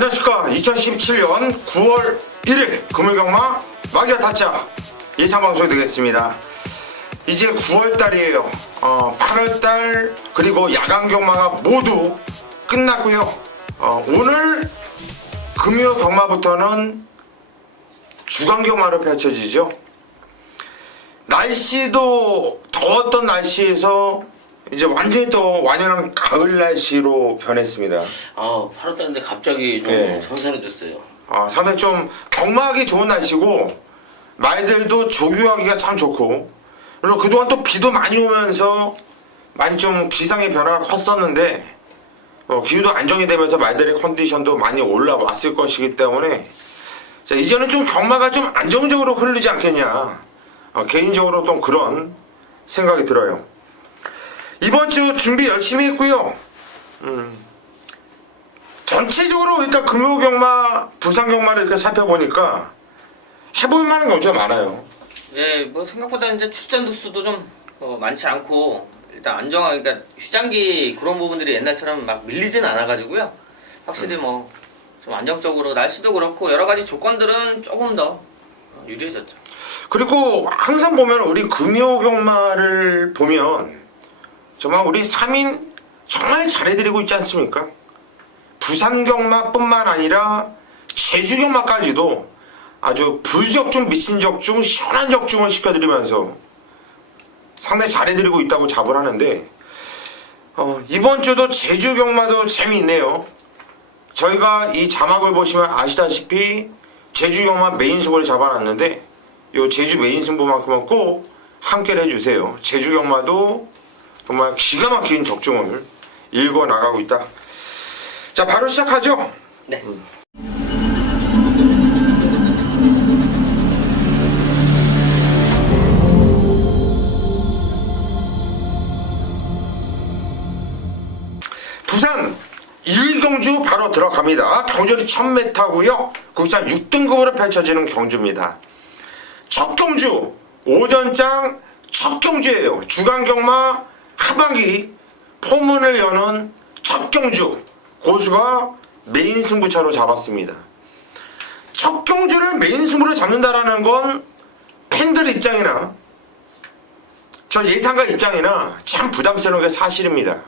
안녕하십니까. 2017년 9월 1일 금요경마 마기아 타짜 예상방송이 되겠습니다. 이제 9월달이에요. 8월달 그리고 야간경마가 모두 끝났고요. 오늘 금요경마부터는 주간경마로 펼쳐지죠. 날씨도 더웠던 날씨에서 이제 완전히 또 완연한 가을 날씨로 변했습니다. 8월달인데 갑자기 좀 네. 선선해졌어요. 상당히 좀 경마하기 좋은 날씨고 말들도 조교하기가 참 좋고, 그리고 그동안 또 비도 많이 오면서 많이 좀 기상의 변화가 컸었는데 기후도 안정이 되면서 말들의 컨디션도 많이 올라왔을 것이기 때문에 자, 이제는 좀 경마가 좀 안정적으로 흐르지 않겠냐, 개인적으로 또 그런 생각이 들어요. 이번 주 준비 열심히 했고요. 전체적으로 일단 금요경마, 부산경마를 이렇게 살펴보니까 해볼 만한 경주가 많아요. 네, 뭐 생각보다 이제 출전 두수도 좀 많지 않고 일단 안정하게, 그러니까 휴장기 그런 부분들이 옛날처럼 막 밀리진 않아가지고요. 확실히 뭐 좀 안정적으로 날씨도 그렇고 여러 가지 조건들은 조금 더 유리해졌죠. 그리고 항상 보면 우리 금요경마를 보면 정말 우리 3인 정말 잘해드리고 있지 않습니까? 부산경마뿐만 아니라 제주경마까지도 아주 불적중 미친 적중 시원한 적중을 시켜드리면서 상당히 잘해드리고 있다고 자부를 하는데 이번 주도 제주경마도 재미있네요. 저희가 이 자막을 보시면 아시다시피 제주경마 메인 승부를 잡아놨는데 이 제주 메인 승부만큼은 꼭 함께를 해주세요. 제주경마도 정말 기가 막힌 적중을 읽어 나가고 있다. 자, 바로 시작하죠. 네. 부산 1경주 바로 들어갑니다. 경주는 1000m고요. 국산 6등급으로 펼쳐지는 경주입니다. 첫 경주 오전장 첫 경주예요. 주간경마 하반기 포문을 여는 첫 경주, 고수가 메인 승부차로 잡았습니다. 첫 경주를 메인 승부로 잡는다라는 건 팬들 입장이나 저 예상가 입장이나 참 부담스러운 게 사실입니다.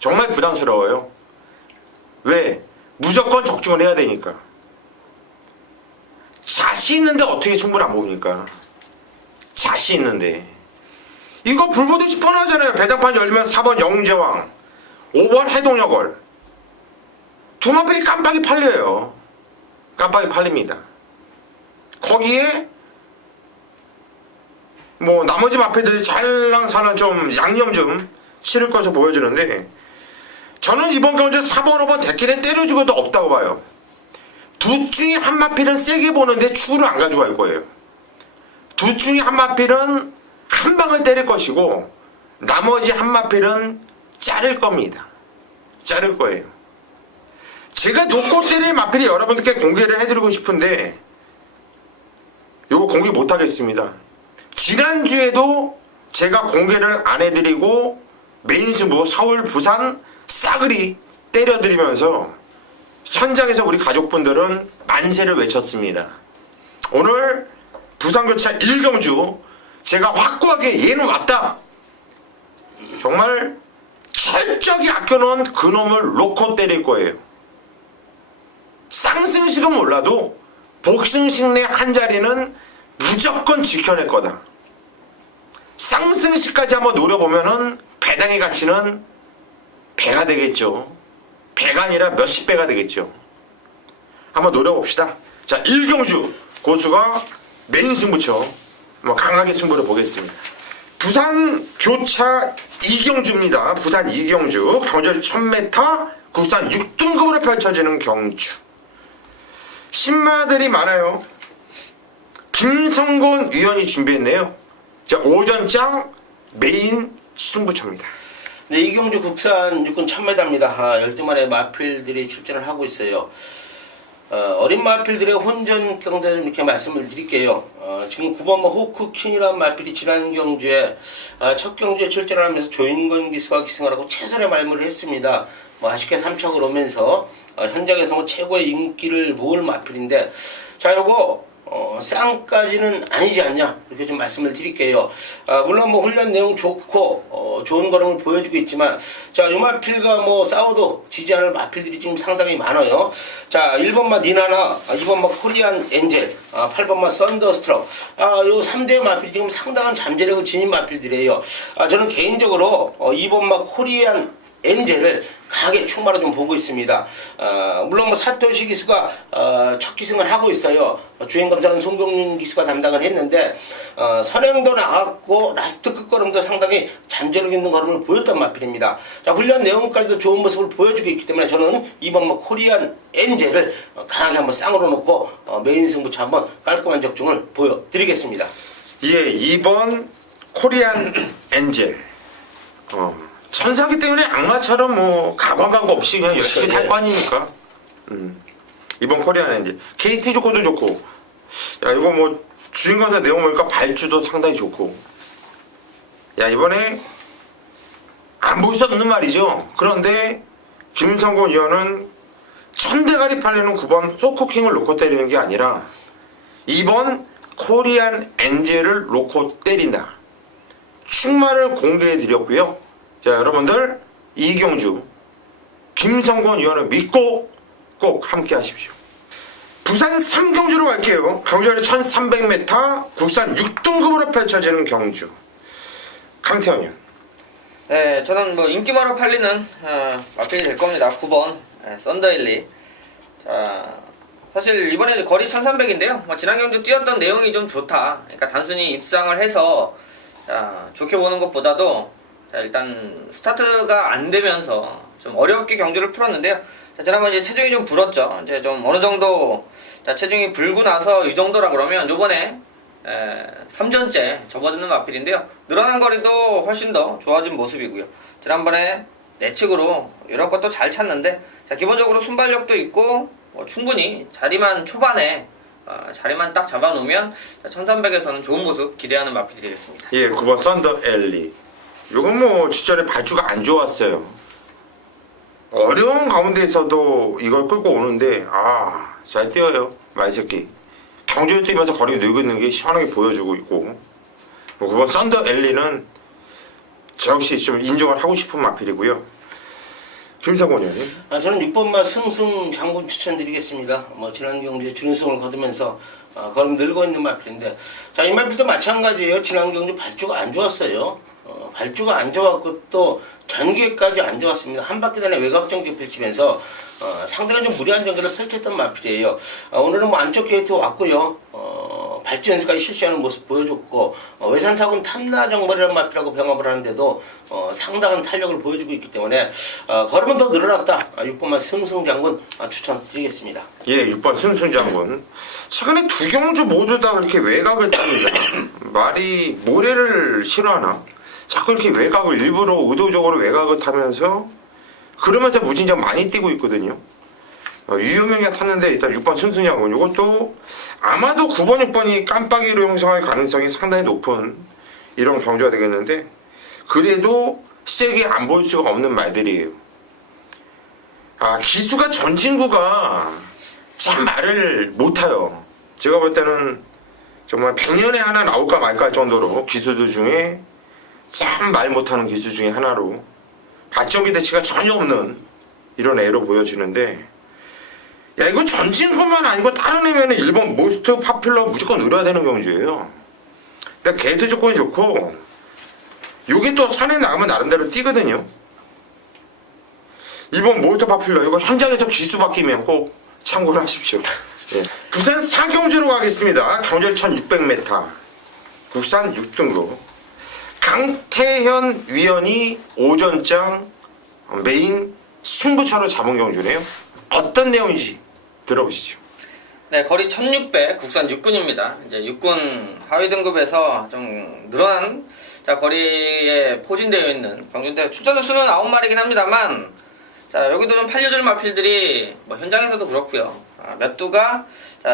정말 부담스러워요. 왜? 무조건 적중을 해야 되니까. 자신 있는데 어떻게 승부를 안 봅니까? 자신 있는데. 이거 불 보듯이 뻔하잖아요. 배당판 열면 4번 영재왕, 5번 해동여걸. 두 마필이 깜빡이 팔려요. 깜빡이 팔립니다. 거기에 뭐 나머지 마필들이 살랑살랑 좀 양념 좀 치를 것을 보여주는데, 저는 이번 경주 4번, 5번 대길에 때려주고도 없다고 봐요. 둘 중에 한 마필은 세게 보는데 추구를 안 가지고 갈 거예요. 둘 중에 한 마필은 한 방을 때릴 것이고 나머지 한 마필은 자를 겁니다. 자를 거예요. 제가 놓고 때릴 마필이 여러분들께 공개를 해드리고 싶은데 이거 공개 못하겠습니다. 지난주에도 제가 공개를 안 해드리고 메인 승부 서울, 부산 싸그리 때려드리면서 현장에서 우리 가족분들은 만세를 외쳤습니다. 오늘 부산교차 1경주 제가 확고하게 얘는 왔다, 정말 철저하게 아껴놓은 그놈을 놓고 때릴 거예요. 쌍승식은 몰라도 복승식 내 한 자리는 무조건 지켜낼 거다. 쌍승식까지 한번 노려보면은 배당의 가치는 배가 되겠죠. 배가 아니라 몇십 배가 되겠죠. 한번 노려봅시다. 자, 1경주 고수가 메인 승부처 강하게 승부를 보겠습니다. 부산 교차 2경주입니다. 부산 2경주 경주 1000m 국산 6등급으로 펼쳐지는 경주. 신마들이 많아요. 김성곤 위원이 준비했네요. 자, 오전장 메인 승부처입니다. 네, 이경주 국산 육군 1000m입니다. 12마리의 마필들이 출전을 하고 있어요. 어린 마필들의 혼전 경쟁을 이렇게 말씀을 드릴게요. 지금 9번 호크퀸이라는 마필이 지난 경주에 첫 경주에 출전을 하면서 조인건 기수가 기승을 하고 최선의 말무를 했습니다. 아쉽게 3척을 오면서 현장에서 뭐 최고의 인기를 모을 마필인데, 자, 요거 쌍까지는 아니지 않냐, 이렇게 좀 말씀을 드릴게요. 물론 뭐 훈련 내용 좋고 좋은 걸음을 보여주고 있지만, 자, 이 마필과 뭐 싸워도 지지 않을 마필들이 지금 상당히 많아요. 자, 1번마 니나나, 2번마 코리안 엔젤, 8번마 썬더스트럭, 요 3대 마필이 지금 상당한 잠재력을 지닌 마필들이에요. 저는 개인적으로 2번마 코리안 엔젤을 강하게 충마로 좀 보고 있습니다. 물론 뭐 사토시 기수가 첫 기승을 하고 있어요. 주행검사는 송병윤 기수가 담당을 했는데, 선행도 나갔고 라스트 끝걸음도 상당히 잠재력 있는 걸음을 보였던 마필입니다. 자, 훈련 내용까지도 좋은 모습을 보여주고 있기 때문에 저는 이번 뭐 코리안 엔젤을 강하게 한번 쌍으로 놓고 메인 승부처 한번 깔끔한 적중을 보여드리겠습니다. 예, 2번 코리안 엔젤. 천사기 때문에 악마처럼 뭐 가관광고 없이 그냥 열심히 탈 거 아닙니까? 이번 코리안 엔젤 KT 조건도 좋고, 야, 이거 뭐 주인공사 내용 보니까 발주도 상당히 좋고, 야, 이번에 안 볼 수 없는 말이죠. 그런데 김성곤 위원은 천대가리 팔리는 9번 호크킹을 놓고 때리는 게 아니라 2번 코리안 엔젤을 놓고 때린다. 충마를 공개해 드렸고요. 자, 여러분들 이경주, 김성곤 위원을 믿고 꼭 함께 하십시오. 부산 3경주로 갈게요. 경주열이 1300m, 국산 6등급으로 펼쳐지는 경주. 강태현 위원. 네, 저는 뭐 인기마로 팔리는 마필이 될 겁니다. 9번 썬더일리. 자, 사실 이번에 거리 1300인데요. 지난 경주 뛰었던 내용이 좀 좋다. 그러니까 단순히 입상을 해서 좋게 보는 것보다도, 자, 일단 스타트가 안 되면서 좀 어렵게 경주를 풀었는데요. 자, 지난번 이제 체중이 좀 불었죠. 이제 좀 어느 정도 체중이 불고 나서 이 정도라 그러면 요번에 3전째 접어드는 마필인데요. 늘어난 거리도 훨씬 더 좋아진 모습이고요. 지난번에 내측으로 이런 것도 잘 찼는데, 자, 기본적으로 순발력도 있고 충분히 자리만 초반에 자리만 딱 잡아놓으면 1300에서는 좋은 모습 기대하는 마필이 되겠습니다. 예, 9번 썬더 엘리. 요건 뭐 진짜로 발주가 안 좋았어요. 어려운 가운데에서도 이걸 끌고 오는데, 잘 뛰어요, 말새끼. 경주에 뛰면서 거리 늘고 있는 게 시원하게 보여주고 있고, 9번 썬더 엘리는 저 역시 좀 인정을 하고 싶은 마필이고요. 김성곤 의원님. 저는 6번마 승승 장군 추천드리겠습니다. 뭐 지난 경주에 준우승을 거두면서 걸음 늘고 있는 마필인데, 자, 이 마필도 마찬가지예요. 지난 경주 발주가 안 좋았어요. 발주가 안 좋았고 또 전개까지 안 좋았습니다. 한 바퀴 전에 외곽 전개 펼치면서 상당히 좀 무리한 전개를 펼쳤던 마필이에요. 오늘은 뭐 안쪽 게이트 왔고요. 발주 연습까지 실시하는 모습 보여줬고, 외산사군 탐나정벌이라는 마필하고 병합을 하는데도 상당한 탄력을 보여주고 있기 때문에 걸음은 더 늘어났다. 6번만 승승장군 추천드리겠습니다. 예, 6번 승승장군. 최근에 두 경주 모두 다 그렇게 외곽을 탑니다. 말이 모래를 싫어하나? 자꾸 이렇게 외곽을 일부러 의도적으로 외곽을 타면서 그러면서 무진장 많이 뛰고 있거든요. 유효명이 탔는데 일단 6번 승승장군, 이것도 아마도 9번, 6번이 깜빡이로 형성할 가능성이 상당히 높은 이런 경주가 되겠는데, 그래도 세게 안 보일 수가 없는 말들이에요. 기수가 전 친구가 참 말을 못해요. 제가 볼 때는 정말 100년에 하나 나올까 말까 할 정도로 기수들 중에 참 말 못하는 기수 중에 하나로 발전 기대치가 전혀 없는 이런 애로 보여지는데, 야, 이거 전진것만 아니고 다른 애면은 1번 모스트 파퓰러 무조건 늘어야 되는 경주예요. 근데 게이트 조건이 좋고, 요게 또 산에 나가면 나름대로 뛰거든요. 2번 모스트 파퓰러, 이거 현장에서 기수 바뀌면 꼭 참고를 하십시오. 예. 부산 4경주로 가겠습니다. 경주열 1600m, 국산 6등급. 강태현 위원이 오전장 메인 승부처로 잡은 경주네요. 어떤 내용인지 들어보시죠. 네, 거리 1600, 국산 6군입니다. 이제 6군 하위 등급에서 좀 늘어난 거리에 포진되어 있는 경주인데, 출전 횟수는 9마리긴 합니다만, 자, 여기도 좀 팔려줄 마필들이 뭐 현장에서도 그렇고요. 몇 두가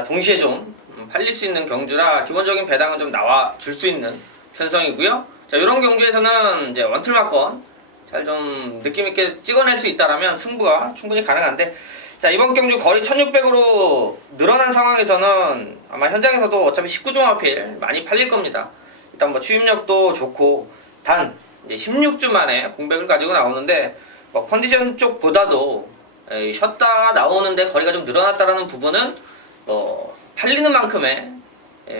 동시에 좀 팔릴 수 있는 경주라 기본적인 배당은 좀 나와 줄 수 있는 편성이고요. 자, 이런 경주에서는 이제 원틀마건 잘 좀 느낌 있게 찍어낼 수 있다라면 승부가 충분히 가능한데, 자, 이번 경주 거리 1600으로 늘어난 상황에서는 아마 현장에서도 어차피 19종 마필 많이 팔릴 겁니다. 일단 뭐 추임력도 좋고, 단 이제 16주 만에 공백을 가지고 나오는데 뭐 컨디션 쪽보다도 쉬었다가 나오는데 거리가 좀 늘어났다라는 부분은 팔리는 만큼의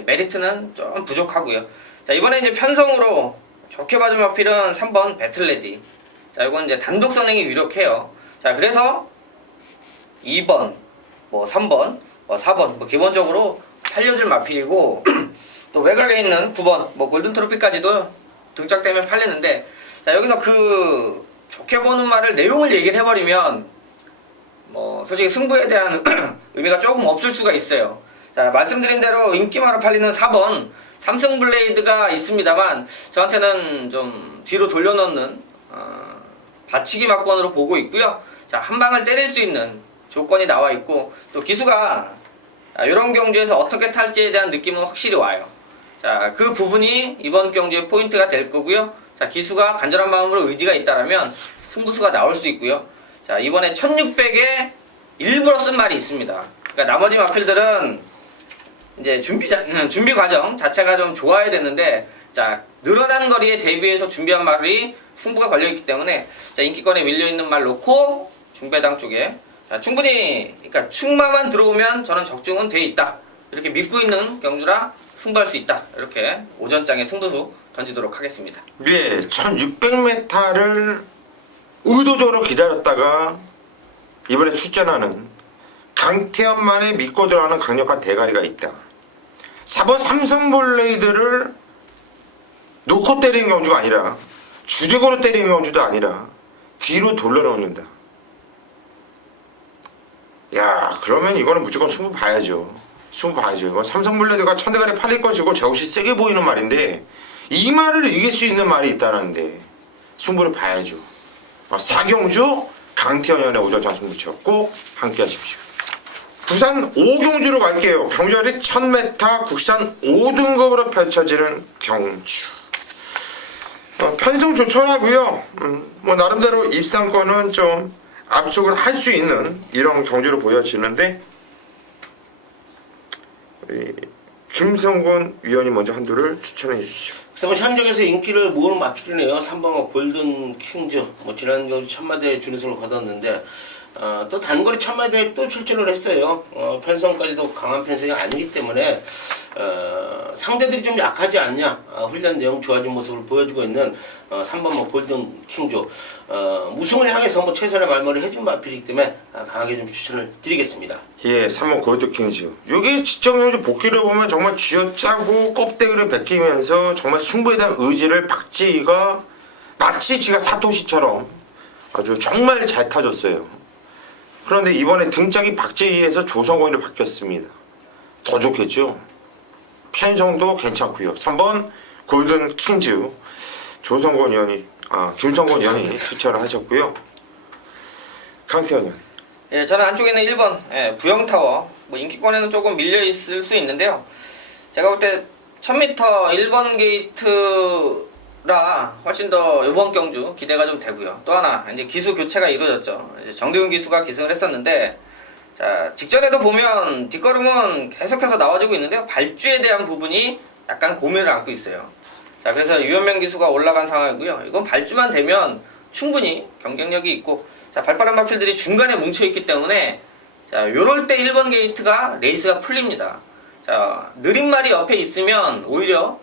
메리트는 좀 부족하고요. 자, 이번에 이제 편성으로 좋게 봐준 마필은 3번 배틀레디. 자, 이건 이제 단독 선행이 유력해요. 자, 그래서 2번, 뭐 3번, 뭐 4번, 뭐 기본적으로 팔려줄 마필이고, 또 외곽에 있는 9번, 뭐 골든 트로피까지도 등짝 때문에 팔리는데, 자, 여기서 그 좋게 보는 말을 내용을 얘기를 해버리면, 뭐 솔직히 승부에 대한 의미가 조금 없을 수가 있어요. 자, 말씀드린 대로 인기마로 팔리는 4번 삼성 블레이드가 있습니다만, 저한테는 좀 뒤로 돌려놓는 받치기 막권으로 보고 있고요. 자, 한 방을 때릴 수 있는 조건이 나와 있고, 또 기수가 이런 경주에서 어떻게 탈지에 대한 느낌은 확실히 와요. 자, 그 부분이 이번 경주의 포인트가 될 거고요. 자, 기수가 간절한 마음으로 의지가 있다라면 승부수가 나올 수 있고요. 자, 이번에 1600에 일부러 쓴 말이 있습니다. 그러니까 나머지 마필들은 이제 준비 과정 자체가 좀 좋아야 되는데, 자, 늘어난 거리에 대비해서 준비한 말이 승부가 걸려있기 때문에, 자, 인기권에 밀려있는 말 놓고 중배당 쪽에, 자, 충분히, 그러니까 충마만 들어오면 저는 적중은 돼 있다, 이렇게 믿고 있는 경주라 승부할 수 있다, 이렇게 오전장에 승부수 던지도록 하겠습니다. 예, 1600m를 의도적으로 기다렸다가 이번에 출전하는 강태현만의 믿고 들어가는 강력한 대가리가 있다. 4번 삼성블레이드를 놓고 때리는 경주가 아니라, 주력으로 때리는 경주도 아니라 뒤로 돌려놓는다. 야, 그러면 이거는 무조건 승부 봐야죠. 승부 봐야죠. 이거 삼성블레이드가 천대가리 팔릴 것이고 저것이 세게 보이는 말인데, 이 말을 이길 수 있는 말이 있다는데 승부를 봐야죠. 4경주 강태현의 오전장 승부치였고, 함께 하십시오. 부산 5경주로 갈게요. 경주거리 1000m 국산 5등급으로 펼쳐지는 경주. 편성 조촐하고요. 뭐 나름대로 입상권은 좀 압축을 할 수 있는 이런 경주로 보여지는데, 우리 김성곤 위원이 먼저 한두를 추천해 주시죠. 그래서 뭐 현장에서 인기를 모으는 마필이네요. 3번 골든 킹즈. 뭐 지난 경주 천마대에 준우승을 거뒀는데, 또 단거리 천마대에 또 출전을 했어요. 편성까지도 강한 편성이 아니기 때문에 상대들이 좀 약하지 않냐, 훈련 내용 좋아진 모습을 보여주고 있는 3번 뭐 골든 킹즈. 우승을 향해서 뭐 최선의 말머리 해준 마필이기 때문에 강하게 좀 추천을 드리겠습니다. 예, 3번 골드킹즈. 여기 지정경주 복귀를 보면 정말 쥐어짜고 껍데기를 벗기면서 정말 승부에 대한 의지를 박지희가 마치 지가 사토시처럼 아주 정말 잘 타줬어요. 그런데 이번에 등짝이 박지희에서 조성권으로 바뀌었습니다. 더 좋겠죠? 편성도 괜찮고요. 3번 골든 킹즈 조성권 위원이, 김성권 위원이 추천을 하셨고요. 강태현 위원. 예, 저는 안쪽에는 1번 부영타워, 뭐 인기권에는 조금 밀려 있을 수 있는데요. 제가 볼 때 1000m 1번 게이트라 훨씬 더 이번 경주 기대가 좀 되고요. 또 하나 이제 기수 교체가 이루어졌죠. 이제 정대훈 기수가 기승을 했었는데, 자, 직전에도 보면 뒷걸음은 계속해서 나와주고 있는데요. 발주에 대한 부분이 약간 고민을 안고 있어요. 자, 그래서 유현명 기수가 올라간 상황이고요. 이건 발주만 되면 충분히 경쟁력이 있고, 자, 발빠른 마필들이 중간에 뭉쳐있기 때문에, 자, 요럴 때 1번 게이트가 레이스가 풀립니다. 자, 느린 말이 옆에 있으면 오히려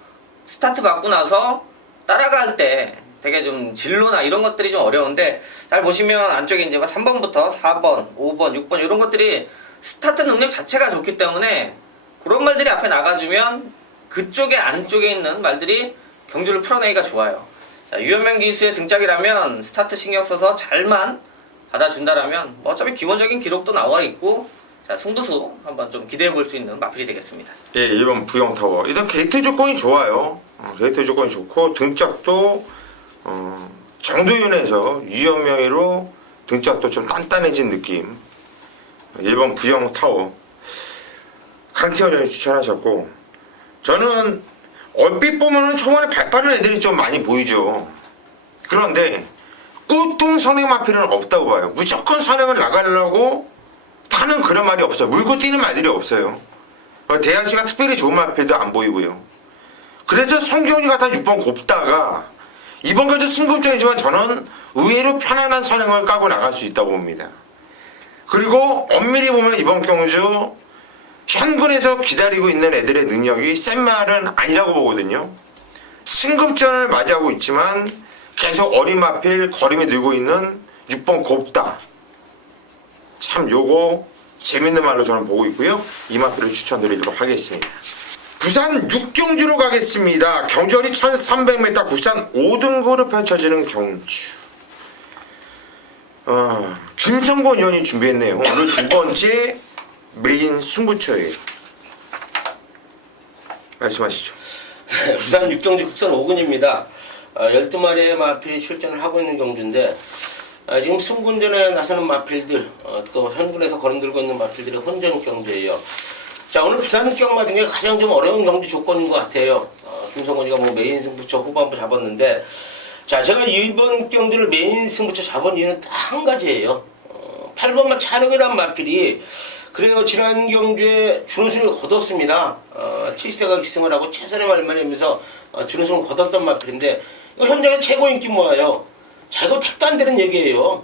스타트 받고 나서 따라갈 때 되게 좀 진로나 이런 것들이 좀 어려운데, 잘 보시면 안쪽에 이제 3번부터 4번, 5번, 6번 이런 것들이 스타트 능력 자체가 좋기 때문에 그런 말들이 앞에 나가주면 그쪽에 안쪽에 있는 말들이 경주를 풀어내기가 좋아요. 자, 유현명 기수의 등짝이라면 스타트 신경 써서 잘만 받아준다라면 뭐 어차피 기본적인 기록도 나와 있고, 자, 승부수 한번 좀 기대해 볼 수 있는 마필이 되겠습니다. 예, 1번 부영타워. 일단 게이트 조건이 좋아요. 게이트 조건이 좋고, 등짝도 정도윤에서 유현명으로 등짝도 좀 단단해진 느낌. 1번 부영타워. 강태현 형이 추천하셨고, 저는 얼핏 보면은 초반에 발빠른 애들이 좀 많이 보이죠. 그런데 꼴통 선행 마필은 없다고 봐요. 무조건 선행을 나가려고 타는 그런 말이 없어요. 물고 뛰는 말들이 없어요. 대한씨가 특별히 좋은 마필도 안 보이고요. 그래서 송경주 같은 6번 곱다가 이번 경주 승급전이지만 저는 의외로 편안한 선행을 까고 나갈 수 있다고 봅니다. 그리고 엄밀히 보면 이번 경주 현군에서 기다리고 있는 애들의 능력이 센 말은 아니라고 보거든요. 승급전을 맞이하고 있지만 계속 어린 마필 거림이 늘고 있는 6번 곱다. 참 요거 재밌는 말로 저는 보고 있고요. 이 마필을 추천드리도록 하겠습니다. 부산 6경주로 가겠습니다. 경주거리 1300m 부산 5등급으로 펼쳐지는 경주. 김성곤 의원이 준비했네요. 오늘 두 번째 메인 승부처예요. 말씀하시죠. 부산 6경주 국산 5군입니다. 12마리의 마필이 출전을 하고 있는 경주인데 지금 승군전에 나서는 마필들 또 현군에서 거름들고 있는 마필들의 혼전 경주예요. 자, 오늘 부산 경마 중에 가장 좀 어려운 경주 조건인 것 같아요. 김성곤이가 뭐 메인 승부처 후반부 잡았는데 자, 제가 이번 경주를 메인 승부처 잡은 이유는 딱 한 가지예요. 8번마 차력이란 마필이 그래요. 지난 경주에 준우승을 거뒀습니다. 7세가 기승을 하고 최선의 말만하면서 준우승을 거뒀던 마필인데 이거 현장에 최고 인기 모아요. 자, 이거 택도 안 되는 얘기예요.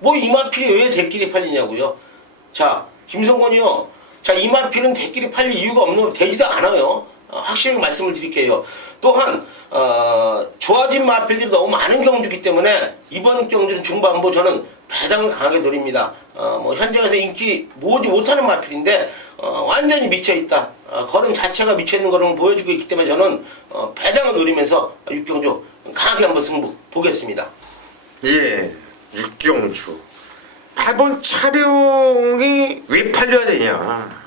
뭐 이 마필이 왜 대끼리 팔리냐고요. 자, 김성곤이요. 자, 이 마필은 대끼리 팔릴 이유가 없는 되지도 않아요. 확실히 말씀을 드릴게요. 또한 좋아진 마필들이 너무 많은 경주이기 때문에 이번 경주는 중반부 저는 배당을 강하게 노립니다. 뭐 현장에서 인기 모으지 못하는 마필인데 완전히 미쳐있다. 걸음 자체가 미쳐있는 걸음을 보여주고 있기 때문에 저는 배당을 노리면서 6경주 강하게 한번 승부 보겠습니다. 예, 6경주 8번 차량이 왜 팔려야 되냐.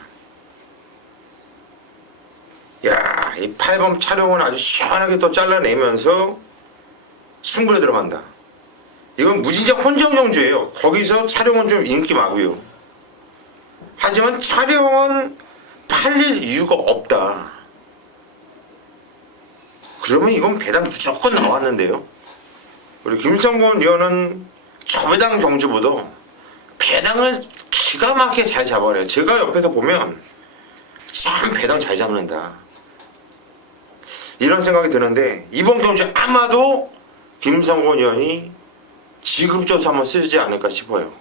야, 이 8번 차량을 아주 시원하게 또 잘라내면서 승부에 들어간다. 이건 무진작 혼전 경주예요. 거기서 차량은 좀 인기 많고요. 하지만 차량은 팔릴 이유가 없다. 그러면 이건 배당 무조건 나왔는데요. 우리 김성곤 의원은 저배당 경주보다 배당을 기가 막히게 잘 잡아내요. 제가 옆에서 보면 참 배당 잘 잡는다. 이런 생각이 드는데 이번 경주 아마도 김성곤 의원이 지급조사 한번 쓰지 않을까 싶어요.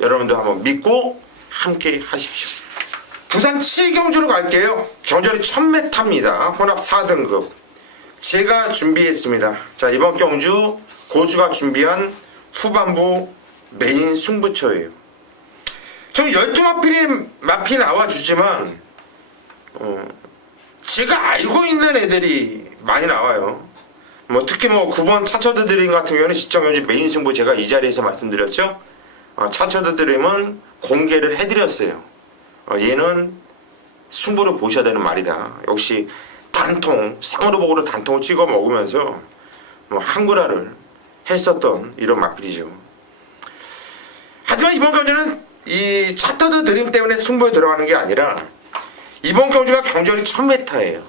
여러분들 한번 믿고 함께 하십시오. 부산 7경주로 갈게요. 경주거리 1000m입니다. 혼합 4등급. 제가 준비했습니다. 자, 이번 경주 고수가 준비한 후반부 메인 승부처예요. 저 12마필이 마필 나와주지만 제가 알고 있는 애들이 많이 나와요. 뭐 특히 뭐 9번 차처드 드림 같은 경우는 시청경주 메인 승부 제가 이 자리에서 말씀드렸죠. 차처드 드림은 공개를 해드렸어요. 얘는 승부를 보셔야 되는 말이다. 역시 단통, 쌍으로 보고로 단통을 찍어 먹으면서 뭐 한구라를 했었던 이런 마필이죠. 하지만 이번 경주는 이 차터드 드림 때문에 승부에 들어가는 게 아니라 이번 경주가 경주거리 1000m예요.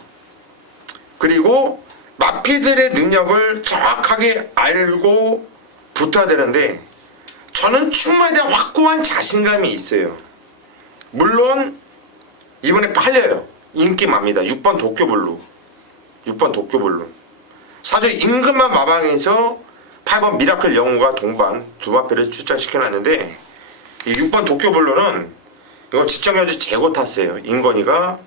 그리고 마필들의 능력을 정확하게 알고 붙어야 되는데 저는 충만에 대한 확고한 자신감이 있어요. 물론 이번에 팔려요. 인기 맙니다. 6번 도쿄블루. 6번 도쿄블루. 사주 임금만 마방에서 8번 미라클 영웅과 동반 두 마필을 출전시켜놨는데 이 6번 도쿄블루는 이거 지정경주 재고 탔어요. 인건이가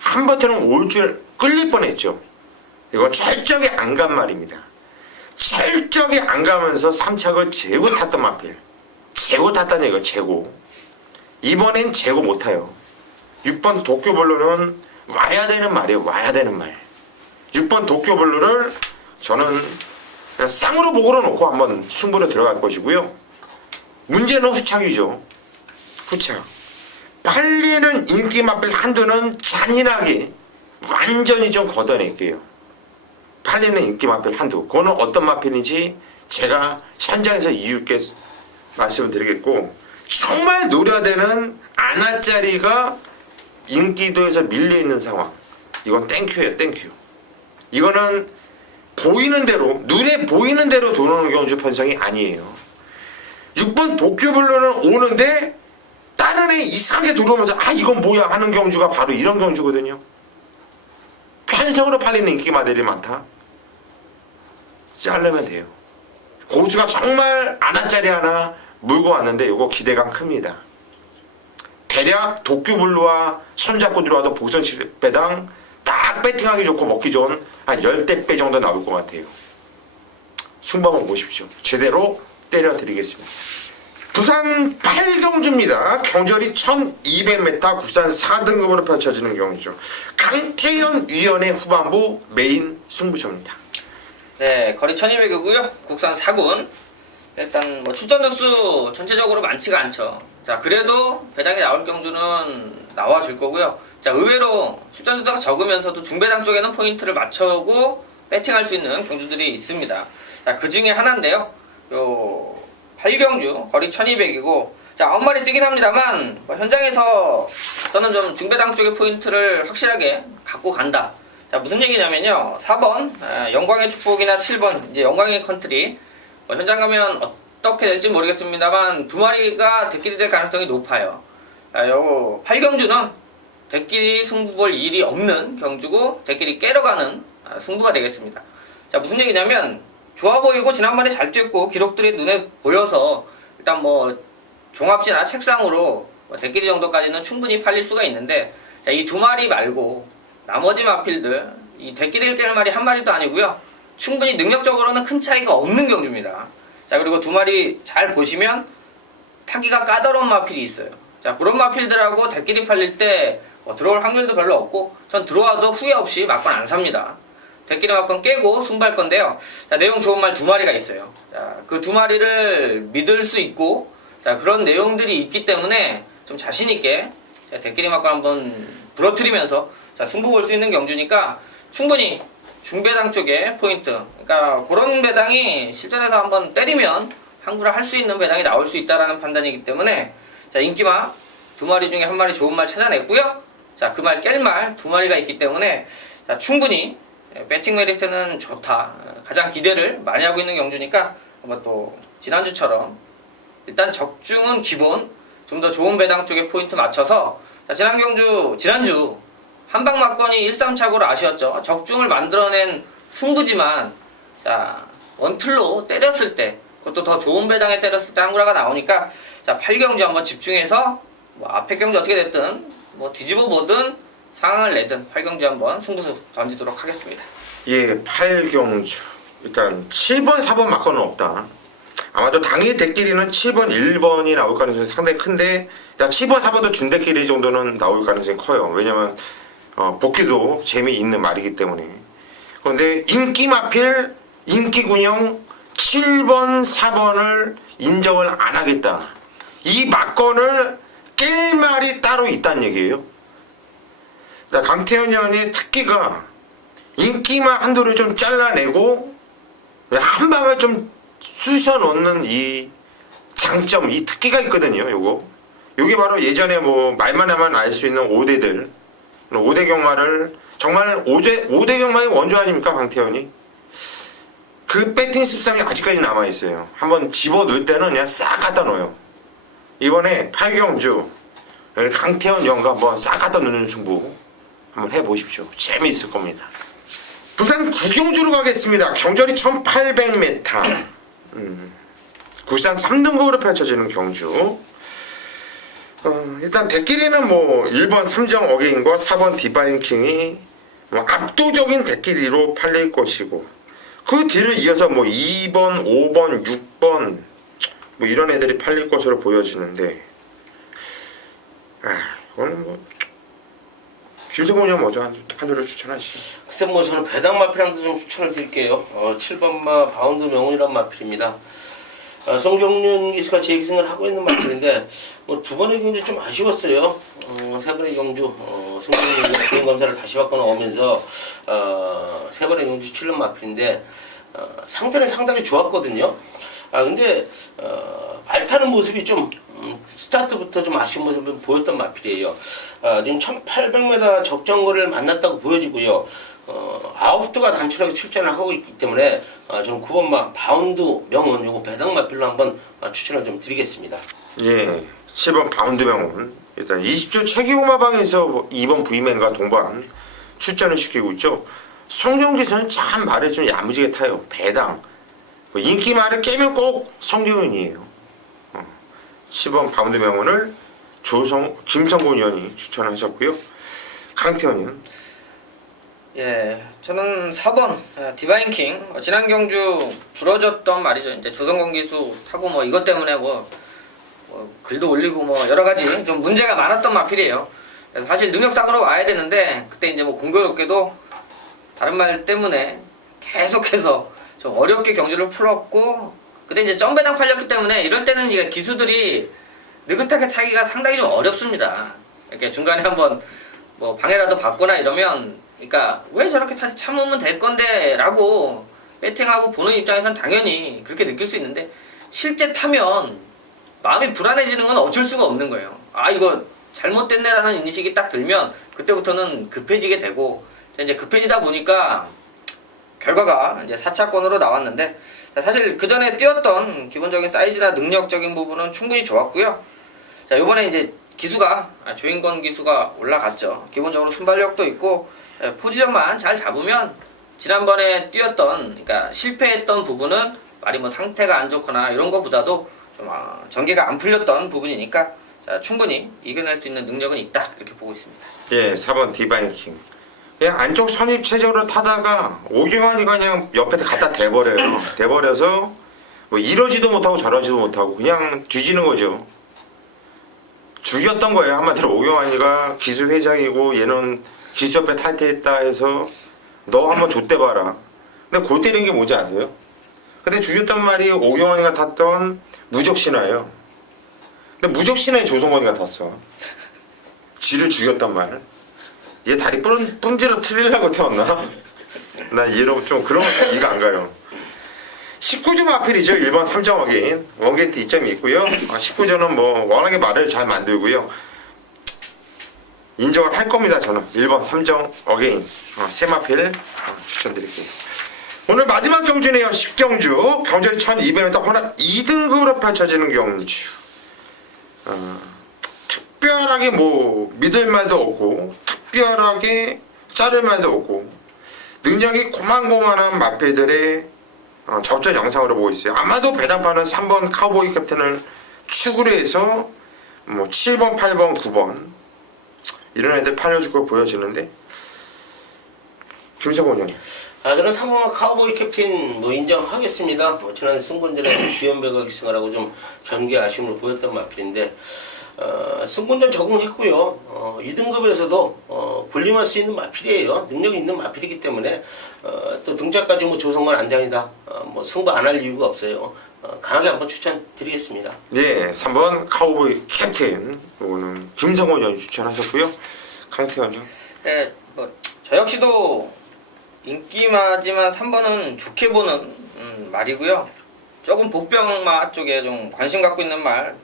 한 번처럼 올 줄 끌릴 뻔했죠. 이건 철저하게 안 간 말입니다. 철저하게 안 가면서 3착을 재고 탔던 마필. 재고 탔다는 얘기가 재고. 이번엔 재고 못 타요. 6번 도쿄블루는 와야 되는 말이에요. 와야 되는 말. 6번 도쿄블루를 저는 그냥 쌍으로 보고로 놓고 한번 승부로 들어갈 것이고요. 문제는 후착이죠. 후착. 팔리는 인기 마필 한두는 잔인하게 완전히 좀 걷어낼게요. 팔리는 인기 마필 한두. 그거는 어떤 마필인지 제가 현장에서 이유 있게 말씀을 드리겠고, 정말 노려야 되는 아나짜리가 인기도에서 밀려있는 상황. 이건 땡큐예요. 땡큐. 이거는 보이는 대로, 눈에 보이는 대로 도는 경주 편성이 아니에요. 6번 도쿄블루는 오는데 딱 다른 애 이상하게 들어오면서 아 이건 뭐야 하는 경주가 바로 이런 경주거든요. 편성으로 팔리는 인기마들이 많다. 자르면 돼요. 고수가 정말 안한짜리 하나 물고 왔는데 이거 기대감 큽니다. 대략 도큐블루와 손잡고 들어와도 복선 10배당 딱 배팅하기 좋고 먹기 좋은 한 10대 정도 나올 것 같아요. 승부 한번 보십시오. 제대로 때려드리겠습니다. 부산 8경주입니다. 경절이 1200m 국산 4등급으로 펼쳐지는 경주. 강태현 위원의 후반부 메인 승부처입니다. 네, 거리 1200이고요. 국산 4군. 일단 뭐 출전 두수 전체적으로 많지가 않죠. 자, 그래도 배당이 나올 경주는 나와줄 거고요. 자, 의외로 출전 두수가 적으면서도 중배당 쪽에는 포인트를 맞추고 배팅할 수 있는 경주들이 있습니다. 자, 그 중에 하나인데요. 요 8경주 거리 1200이고 자 9마리 뛰긴 합니다만 뭐 현장에서 저는 좀 중배당 쪽의 포인트를 확실하게 갖고 간다. 자 무슨 얘기냐면요. 4번 영광의 축복이나 7번 이제 영광의 컨트리 뭐 현장 가면 어떻게 될지 모르겠습니다만 두 마리가 대끼리 될 가능성이 높아요. 자, 요 8경주는 대끼리 승부 볼 일이 없는 경주고 대끼리 깨러 가는 승부가 되겠습니다. 자 무슨 얘기냐면 좋아 보이고 지난번에 잘 뛰었고 기록들이 눈에 보여서 일단 뭐 종합지나 책상으로 뭐 대끼리 정도까지는 충분히 팔릴 수가 있는데 자, 이 두 마리 말고 나머지 마필들 이 대끼리를 깰 말이 한 마리도 아니고요. 충분히 능력적으로는 큰 차이가 없는 경주입니다. 자 그리고 두 마리 잘 보시면 타기가 까다로운 마필이 있어요. 자 그런 마필들하고 대끼리 팔릴 때 들어올 확률도 별로 없고 전 들어와도 후회 없이 막건 안 삽니다. 대끼리 막건 깨고 승부할 건데요. 자, 내용 좋은 말 두 마리가 있어요. 그 두 마리를 믿을 수 있고 자, 그런 내용들이 있기 때문에 좀 자신있게 대끼리 막건 한번 부러뜨리면서 자, 승부 볼 수 있는 경주니까 충분히 중배당 쪽에 포인트 그러니까 그런 배당이 실전에서 한번 때리면 항구를 할 수 있는 배당이 나올 수 있다라는 판단이기 때문에 자, 인기마 두 마리 중에 한 마리 좋은 말 찾아냈고요. 자, 그 말 깰 말 두 마리가 있기 때문에 자, 충분히 배팅 메리트는 좋다. 가장 기대를 많이 하고 있는 경주니까 한번 또 지난주처럼 일단 적중은 기본 좀 더 좋은 배당 쪽에 포인트 맞춰서 자, 지난주 한방 막건이 1-3착오로 아쉬웠죠. 적중을 만들어낸 승부지만 자 원틀로 때렸을 때 그것도 더 좋은 배당에 때렸을 때 한구라가 나오니까 자 8경주 한번 집중해서 뭐 앞에 경주 어떻게 됐든 뭐 뒤집어 보든 상황을 내든 8경주 한번 승부수 던지도록 하겠습니다. 예, 8경주. 일단 7번, 4번 막건은 없다. 아마도 당일 대끼리는 7번, 1번이 나올 가능성이 상당히 큰데 7번, 4번도 준대끼리 정도는 나올 가능성이 커요. 왜냐면 복귀도 재미있는 말이기 때문에. 그런데 인기 마필, 인기군형 7번, 4번을 인정을 안 하겠다. 이 막건을 깰 말이 따로 있다는 얘기예요. 강태현 의원의 특기가 인기만 한도를 좀 잘라내고 한 방을 좀 쑤셔 넣는 이 장점, 이 특기가 있거든요. 요게 바로 예전에 뭐 말만 하면 알 수 있는 5대들 5대 경마를 정말 5대 경마의 원조 아닙니까 강태현이? 그 배팅 습성이 아직까지 남아있어요. 한번 집어 넣을 때는 그냥 싹 갖다 놓아요. 이번에 8경주 강태현 영가 한번 싹 갖다 놓는 승부 한번 해보십시오. 재미있을 겁니다. 부산 9경주로 가겠습니다. 경절이 1800m 국산 3등급으로 펼쳐지는 경주. 일단 대끼리는 뭐 1번 삼정 어게인과 4번 디바인킹이 뭐 압도적인 대끼리로 팔릴 것이고 그 뒤를 이어서 뭐 2번, 5번, 6번 뭐 이런 애들이 팔릴 것으로 보여지는데 이거는 뭐 김세곤이 형 먼저 한 노래 추천하시죠. 글쎄 뭐 저는 배당 마필한테 좀 추천을 드릴게요. 7번마 바운드 명운이란 마필입니다. 송정윤 기수가 재기승을 하고 있는 마필인데 뭐 두 번의 경주 좀 아쉬웠어요. 세 번의 경주 송정윤이 개인 검사를 다시 받고 나오면서 세 번의 경주 7년 마필인데 상태는 상당히 좋았거든요. 근데 발타는 모습이 좀 스타트부터 좀 아쉬운 모습을 보였던 마필이에요. 지금 1800m 적정거리를 만났다고 보여지고요. 아웃도가 단촐하게 출전을 하고 있기 때문에 저는 9번마 바운드 명운 요거 배당 마필로 한번 추천을 좀 드리겠습니다. 예, 7번 바운드명은 일단 20조 체기호마방에서 2번 부이맨과 동반 출전을 시키고 있죠. 성경기에서는 참 말을 좀 야무지게 타요. 배당. 뭐 인기 말을 깨면 꼭 성경윤이에요. 10번 바운드명원을 김성곤 의원이 추천하셨고요. 강태현은 예, 저는 4번 디바인킹. 지난 경주 부러졌던 말이죠. 이제 조성건 기수 하고 뭐 이것 때문에 뭐 글도 올리고 뭐 여러 가지 좀 문제가 많았던 마필이에요. 그래서 사실 능력상으로 와야 되는데 그때 이제 뭐 공교롭게도 다른 말 때문에 계속해서 좀 어렵게 경주를 풀었고, 그때 이제 점배당 팔렸기 때문에 이럴 때는 이게 기수들이 느긋하게 타기가 상당히 좀 어렵습니다. 이렇게 중간에 한번 뭐 방해라도 받거나 이러면, 그러니까 왜 저렇게 타지, 참으면 될 건데 라고 배팅하고 보는 입장에선 당연히 그렇게 느낄 수 있는데, 실제 타면 마음이 불안해지는 건 어쩔 수가 없는 거예요. 아, 이거 잘못됐네 라는 인식이 딱 들면 그때부터는 급해지게 되고, 이제 급해지다 보니까 결과가 이제 4차권으로 나왔는데, 사실 그 전에 뛰었던 기본적인 사이즈나 능력적인 부분은 충분히 좋았고요. 자, 요번에 이제 기수가 조인권 기수가 올라갔죠. 기본적으로 순발력도 있고 포지션만 잘 잡으면 지난번에 뛰었던, 그러니까 실패했던 부분은 말이 뭐 상태가 안 좋거나 이런 거보다도 좀 전개가 안 풀렸던 부분이니까 자, 충분히 이겨낼 수 있는 능력은 있다 이렇게 보고 있습니다. 예, 4번 디바인킹. 그냥 안쪽 선입 체제로 타다가 오경환이가 그냥 옆에 갖다 대버려요. 대버려서 뭐 이러지도 못하고 저러지도 못하고 그냥 뒤지는 거죠. 죽였던 거예요. 한마디로 오경환이가 기수 회장이고 얘는 기수 옆에 탈퇴했다 해서 너 한번 좆대봐라. 근데 골 때린 게 뭔지 아세요? 근데 죽였던 말이 오경환이가 탔던 무적신화예요. 근데 무적신화에 조성건이가 탔어. 지를 죽였단 말. 얘 다리 뿜지로 틀리려고 태웠나? 나 이해로 좀 그런 거 이해가 안 가요. 19점 아필이죠. 1번 3점 어게인. 원게이트 2점이 있고요. 19점은 뭐 워낙에 말을 잘 만들고요. 인정을 할 겁니다. 저는 1번 3점 어게인 세마필 추천드릴게요. 오늘 마지막 경주네요. 10경주 경주는 1200m 호나 2등급으로 펼쳐지는 경주. 특별하게 뭐 믿을 말도 없고 특별하게 자를 말도 없고 능력이 고만고만한 마필들의 접전 영상으로 보고 있어요. 아마도 배당파는 3번 카우보이 캡틴을 축으로 해서 뭐 7번, 8번, 9번 이런 애들 팔려줄 거 보여지는데 김성곤 형님. 저는 3번 카우보이 캡틴 뭐 인정하겠습니다. 지난 승군전에 비연배가 기승을 하고 좀 전개 아쉬움을 보였던 마필인데 승군전 적응했고요. 2등급에서도 군림할 수 있는 마필이에요. 능력이 있는 마필이기 때문에 또 등짝까지 뭐 조성건 안장이다. 뭐 승부 안 할 이유가 없어요. 강하게 한번 추천드리겠습니다. 예, 3번 카우보이 캡틴 이거는 김성곤 형이 추천하셨고요. 강태현 형. 네, 뭐 저 역시도 인기마지만 3번은 좋게 보는 말이고요. 조금 복병마 쪽에 좀 관심 갖고 있는 말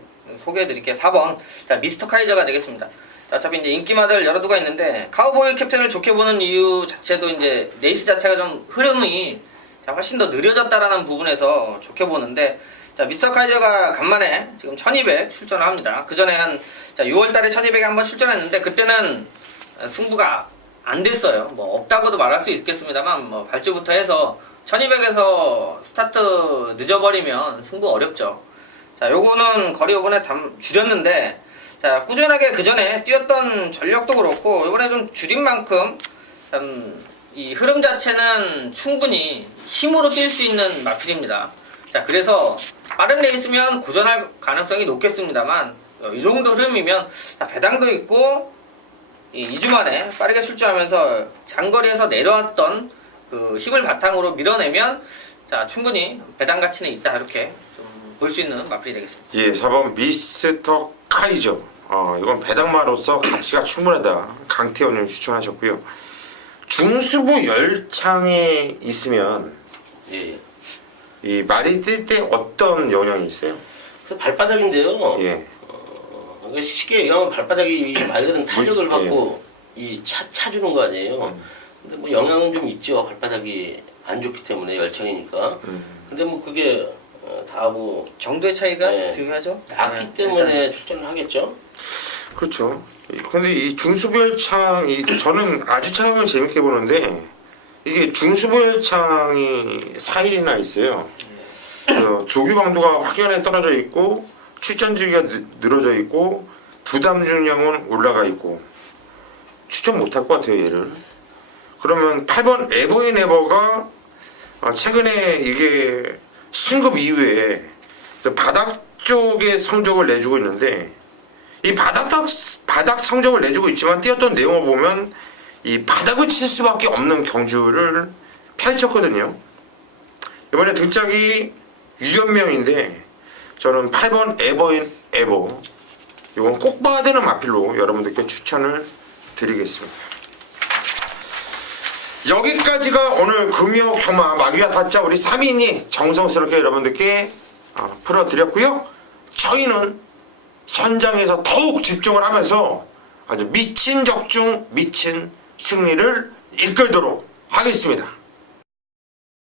소개해드릴게요. 4번 자, 미스터 카이저가 되겠습니다. 자, 어차피 이제 인기마들 여러 두가 있는데 카우보이 캡틴을 좋게 보는 이유 자체도 이제 레이스 자체가 좀 흐름이 훨씬 더 느려졌다라는 부분에서 좋게 보는데, 자, 미스터 카이저가 간만에 지금 1200 출전을 합니다. 그 전에 한 6월달에 1200에 한번 출전했는데 그때는 승부가 안 됐어요. 뭐 없다고도 말할 수 있겠습니다만 뭐 발주부터 해서 1200에서 스타트 늦어버리면 승부 어렵죠. 자, 요거는 거리 요번에 줄였는데, 자, 꾸준하게 그 전에 뛰었던 전력도 그렇고 이번에 좀 줄인 만큼 이 흐름 자체는 충분히 힘으로 뛸 수 있는 마필입니다. 자, 그래서 빠른 레이스면 고전할 가능성이 높겠습니다만 이 정도 흐름이면 배당도 있고 2주 만에 빠르게 출전하면서 장거리에서 내려왔던 그 힘을 바탕으로 밀어내면 자, 충분히 배당 가치는 있다 이렇게 볼 수 있는 마필이 되겠습니다. 예, 4번 미스터 카이저. 이건 배당마로서 가치가 충분하다. 강태현님 추천하셨고요. 중수부 열창에 있으면 예. 이 말이 뛸 때 어떤 영향이 있어요? 그래서 발바닥인데요. 예. 그러니까 쉽게 얘기하면 발바닥이 이 말들은 탄력을 받고 이 차주는 거 아니에요. 근데 뭐 영향은 좀 있죠. 발바닥이 안 좋기 때문에 열창이니까. 근데 뭐 그게 다하고 정도의 차이가 네. 중요하죠. 낮기 네, 때문에 일단 출전을 하겠죠. 그렇죠. 근데 이 중수부열창이 저는 아주 창을 재밌게 보는데 이게 중수부열창이 4일이나 있어요. 그래서 조교 강도가 확연히 떨어져 있고 출전지가 늘어져 있고 부담 중량은 올라가 있고 추천 못할 것 같아요 얘를. 그러면 8번 에버인 에버가 최근에 이게 승급 이후에 바닥 쪽에 성적을 내주고 있는데 이 바닥 성적을 내주고 있지만 뛰었던 내용을 보면 이 바닥을 칠 수밖에 없는 경주를 펼쳤거든요. 이번에 등짝이 유연명인데 저는 8번 에버인 에버 이건 꼭 봐야 되는 마필로 여러분들께 추천을 드리겠습니다. 여기까지가 오늘 금요 교마 마귀와 타짜 우리 3인이 정성스럽게 여러분들께 풀어드렸고요. 저희는 현장에서 더욱 집중을 하면서 아주 미친 적중 미친 승리를 이끌도록 하겠습니다.